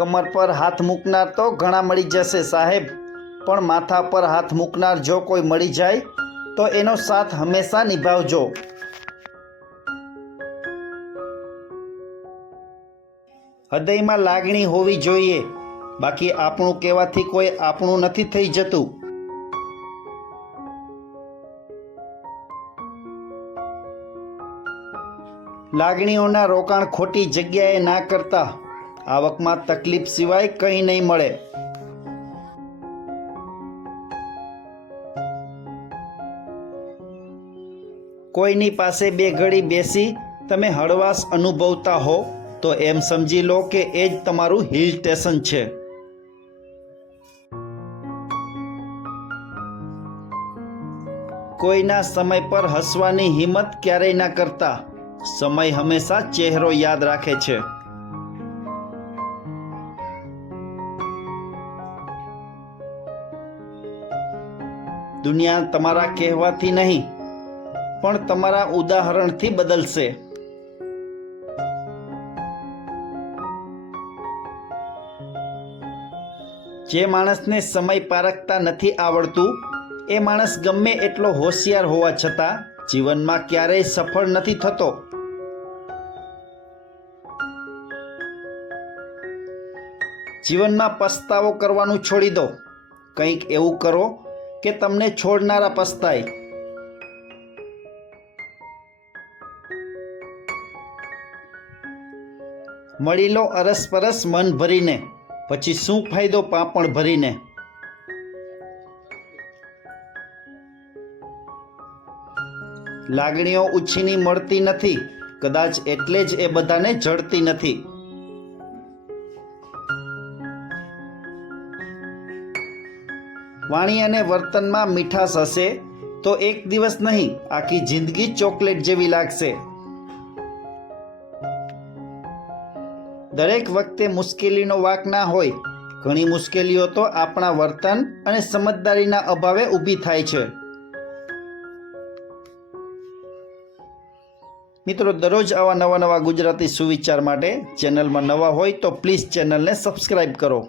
કમર પર હાથ મૂકનાર તો ઘણા મળી જશે સાહેબ, પણ માથા પર હાથ મૂકનાર જો કોઈ મળી જાય તો એનો સાથ હંમેશા નિભાવજો. હૃદયમાં લાગણી હોવી જોઈએ, બાકી આપણું કહેવાથી કોઈ આપણું નથી થઈ જતું. લાગણીઓના રોકાણ ખોટી જગ્યાએ ના કરતા, આવકમાં તકલીફ સિવાય કંઈ નહીં મળે. કોઈની પાસે બે ઘડી બેસી તમે હળવાશ અનુભવતા હો તો એમ સમજી લો કે એ જ તમારું હિલ સ્ટેશન છે. કોઈના સમય પર હસવાની હિંમત ક્યારેય ના કરતા, સમય હંમેશા ચહેરો યાદ રાખે છે. દુનિયા તમારા કહેવાથી નહીં પણ તમારા ઉદાહરણથી બદલશે. જે માણસને સમય પારખતા નથી આવડતું એ માણસ ગમે એટલો હોશિયાર હોવા છતાં જીવનમાં ક્યારેય સફળ નથી થતો. જીવનમાં પસ્તાવો કરવાનું છોડી દો, કંઈક એવું કરો કે તમને છોડનારા પસ્તાય. મળી લો અરસપરસ મન ભરીને, પછી શું ફાયદો પાપણ ભરીને. લાગણીઓ ઉછીની મળતી નથી, કદાચ એટલે જ એ બધાને જડતી નથી. વાણી અને વર્તનમાં મીઠાશ હશે તો એક દિવસ નહીં, આખી જિંદગી ચોકલેટ જેવી લાગશે. દરેક વખતે મુશ્કેલીનો વાંક ના હોય, ઘણી મુશ્કેલીઓ તો આપણા વર્તન અને સમજદારીના અભાવે ઊભી થાય છે. મિત્રો, દરરોજ આવા નવા ગુજરાતી સુવિચાર માટે ચેનલમાં નવા હોય તો પ્લીઝ ચેનલને સબસ્ક્રાઈબ કરો.